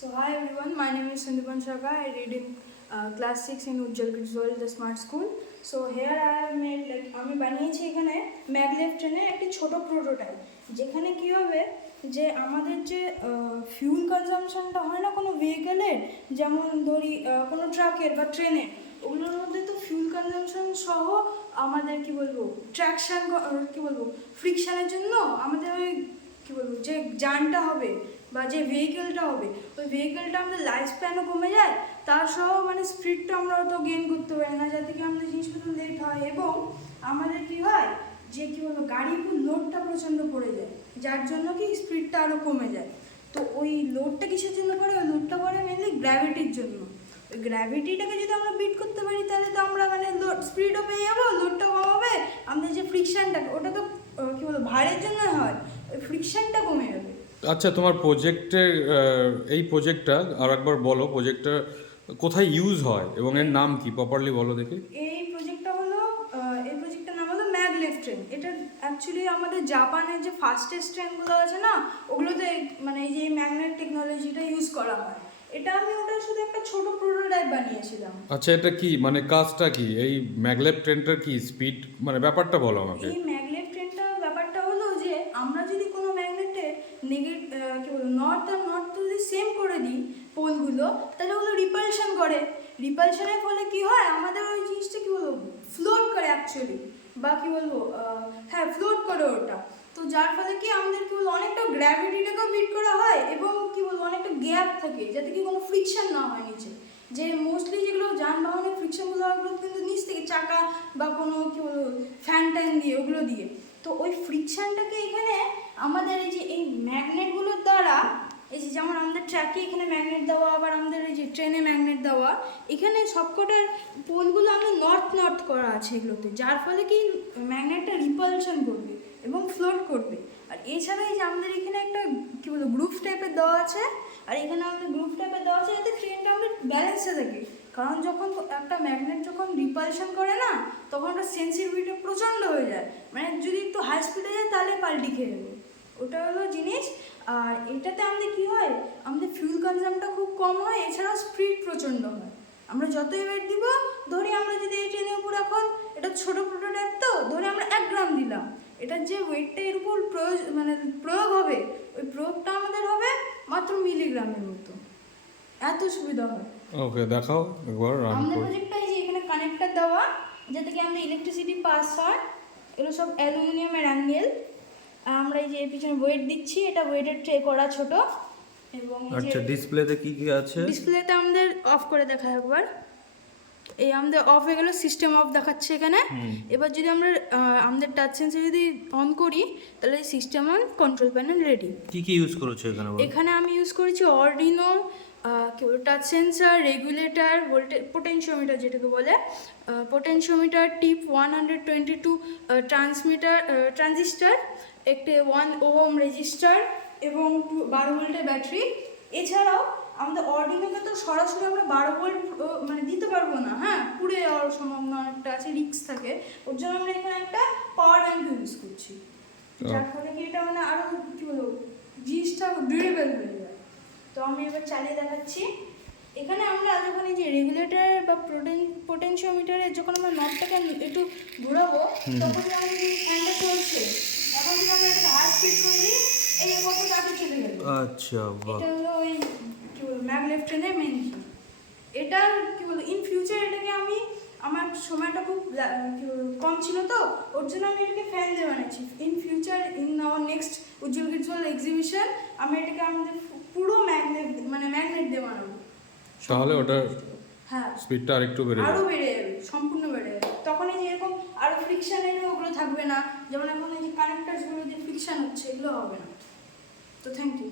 So hi everyone, my name is Sindhupan Shaka. I read in class 6 in Ujjwal Kids World, the smart school. So here I have made আমি বানিয়েছি এখানে maglev ট্রেনের একটি ছোট prototype, যেখানে কি হবে যে আমাদের যে ফিউল কনজাম্পশনটা হয় না কোনো ভেহিকেলের, যেমন ধরি কোনো ট্রাকের বা ট্রেনের, ওগুলোর মধ্যে তো ফিউল কনজাম্পশন সহ আমাদের কি বলবো ট্র্যাকশন কি বলবো ফ্রিকশনের জন্য আমাদের ওই কি বলবো যে যানটা হবে বা যে ভেহিকেলটা হবে ওই ভেহিকেলটা আমাদের লাইফ স্প্যানও কমে যায়, তার সহ মানে স্পিডটা আমরা অত গেইন করতে পারি না, যাতে কি আমাদের জিনিসপত্র লেট হয় এবং আমাদের কি হয় যে কী বলবো গাড়ির উপর লোডটা প্রচণ্ড পড়ে যায়, যার জন্য কি স্পিডটা আরও কমে যায়। তো ওই লোডটা কিসের জন্য পড়ে? ওই লোডটা পড়ে মেনলি গ্র্যাভিটির জন্য। ওই গ্র্যাভিটিটাকে যদি আমরা বিট করতে পারি তাহলে তো আমরা মানে লোড স্পিডও পেয়ে যাবো, লোডটাও কমাবে, আমাদের যে ফ্রিকশানটা ওটা তো কী বলবো ভারের জন্য হয়, ওই ফ্রিকশানটা কমে যাবে। আচ্ছা, তোমার প্রজেক্টের এই প্রজেক্টটা আর একবার বলো, প্রজেক্টটা কোথায় ইউজ হয় এবং এর নাম কি প্রপারলি বলো দেখি। এই প্রজেক্টটার নাম হলো ম্যাগলেভ ট্রেন। এটা অ্যাকচুয়ালি আমাদের জাপানের যে ফাস্টেস্ট ট্রেনগুলো আছে না, ওগুলোতে মানে এই যে ম্যাগনেট টেকনোলজিটা ইউজ করা হয়। এটা আমি ওটার শুধু একটা ছোট প্রোটোটাইপ বানিয়েছিলাম। আচ্ছা, এটা কি মানে কাজটা কি, এই ম্যাগলেভ ট্রেনটার কি স্পিড মানে ব্যাপারটা বলো আমাকে। এই ম্যাগনেট ট্রেনটার ব্যাপারটা হলো যে আমরা যদি কোনো ম্যাগনেটের কি বলবো নর্থ আর নর্থ যদি সেম করে দিই পোলগুলো, তাহলে ওগুলো রিপালশন করে। রিপালশনের ফলে কি হয় আমাদের ওই জিনিসটা কি বলবো ফ্লোট করে অ্যাকচুয়ালি, বা কি বলবো হ্যাঁ ফ্লোট করে ওটা। তো যার ফলে কি আমাদের কি বলবো অনেকটা গ্র্যাভিটিটাকেও বিট করা হয় এবং কি বলবো অনেকটা গ্যাপ থাকে, যাতে কি কোনো ফ্রিকশন না হয় নিচে। যে মোস্টলি যেগুলো যানবাহনের ফ্রিকশনগুলো হয় ওগুলো কিন্তু নিচ থেকে চাকা বা কোনো কী বলবো ফ্যান ট্যান দিয়ে ওগুলো দিয়ে। তো ওই ফ্রিকশানটাকে এখানে আমাদের এই যে এই ম্যাগনেটগুলোর দ্বারা, এই যে যেমন আমাদের ট্র্যাকে এখানে ম্যাগনেট দেওয়া, আবার আমাদের এই যে ট্রেনে ম্যাগনেট দেওয়া, এখানে সবকটার পোলগুলো আমাদের নর্থ নর্থ করা আছে এগুলোতে, যার ফলে কি ম্যাগনেটটা রিপালশন করবে এবং ফ্লোট করবে। আর এছাড়া এই যে আমাদের এখানে একটা কী বলবো গ্রুপ টাইপের দেওয়া আছে, আর এখানে আমাদের গ্রুপ টাইপের দেওয়া আছে যাতে ট্রেনটা আমাদের ব্যালেন্সে থাকে। কারণ যখন একটা ম্যাগনেট যখন রিপালশন করে না, তখন ওটা সেন্সিটিভিটি প্রচণ্ড হয়ে যায়, মানে যদি একটু হাই স্পিডে যায় তাহলে পাল্টি খেয়ে যাবে, ওটা হলো জিনিস। আর এটাতে আমাদের কী হয় আমাদের ফিউল কনজামটা খুব কম হয়, এছাড়াও স্পিড প্রচণ্ড হয়। আমরা যতই ওয়েট দিব, ধরি আমরা যদি এই ট্রেনের উপর এখন এটা ছোটো প্রোটোটাইপ, তো ধরে আমরা 1 গ্রাম দিলাম, এটার যে ওয়েটটা এর উপর প্রয়োগ হবে, ওই প্রয়োগটা আমাদের হবে মাত্র মিলিগ্রামের মতো, এত সুবিধা হয়। ওকে, দেখাও একবার রান আমাদের করে। প্রজেক্টটা এই যে এখানে কানেক্টর দেওয়া, যাতে কি আমাদের ইলেকট্রিসিটি পাস হয়, এগুলো সব অ্যালুমিনিয়ামের অ্যাঙ্গেল। আমরা এই যে পিছনে ওয়েট দিচ্ছি, এটা ওয়েটের ট্রে করা ছোট। এবং আচ্ছা, ডিসপ্লেতে কি কি আছে? ডিসপ্লেতে আমাদের অফ করে দেখা একবার, এই আমাদের অফ হয়ে গেল, সিস্টেম অফ দেখাচ্ছে এখানে। এবার যদি আমরা আমাদের টাচ সেন্সর যদি অন করি, তাহলে system on, control panel ready. কি কি ইউজ করেছো এখানে? এখানে আমি ইউজ করেছি অর্ডিনো, কি বলবো touch sensor, regulator, voltage potentiometer যেটাকে বলে, পোটেনশিওমিটার, টিপ 122 ট্রানজিস্টার, একটি 1 ওহম রেজিস্টার এবং 12 ভোল্টের ব্যাটারি। এছাড়াও আমাদের অর্ডিনোতে তো সরাসরি আমরা 12 ভোল্ট মানে দিতে পারবো না, হ্যাঁ পুড়ে যাওয়ার সম্ভাবনা অনেকটা আছে, রিস্ক থাকে, ওর জন্য আমরা এখানে একটা পাওয়ার ব্যাঙ্ক ইউজ করছি, যার ফলে কি এটা মানে আরও কী বলবো জিনিসটা ডিউরেবল হয়ে যায়। তো আমি এবার চালিয়ে দেখাচ্ছি। এখানে আমরা যখন এই যে রেগুলেটর বা পোটেনশিওমিটারে যখন আমরা নবটাকে একটু ঘোরাবো, তখন যেমন এই ফ্যানটা চলছে, এখন যদি আমরা একটা হাই স্পিড করে দিই, এই কত চাপে চলে গেল। আচ্ছা, বাহ। এটা হলো ওই কী বলবো ম্যাগলেভ ট্রেনের মেন কি। এটা কী বলবো ইন ফিউচার এটাকে আমি আমার সময়টা খুব কী বলবো কম ছিল, তো ওর জন্য আমি এটাকে ফ্যান দিয়ে বানাচ্ছি। In future in our next Ujjwal kids world exhibition আমি এটাকে আমাদের পুরো ম্যাগনেট দিয়ে বানাবো, তাহলে ওটার হ্যাঁ স্পিডটা আরেকটু বেড়ে আরও যাবে। বেড়ে যাবে, সম্পূর্ণ বেড়ে যাবে। তখন এই যে এরকম আরও ফ্রিকশানের ওগুলো থাকবে না, যেমন এখন এই যে কানেক্টার্সগুলো যে ফ্রিকশান হচ্ছে এগুলো হবে না। তো থ্যাংক ইউ।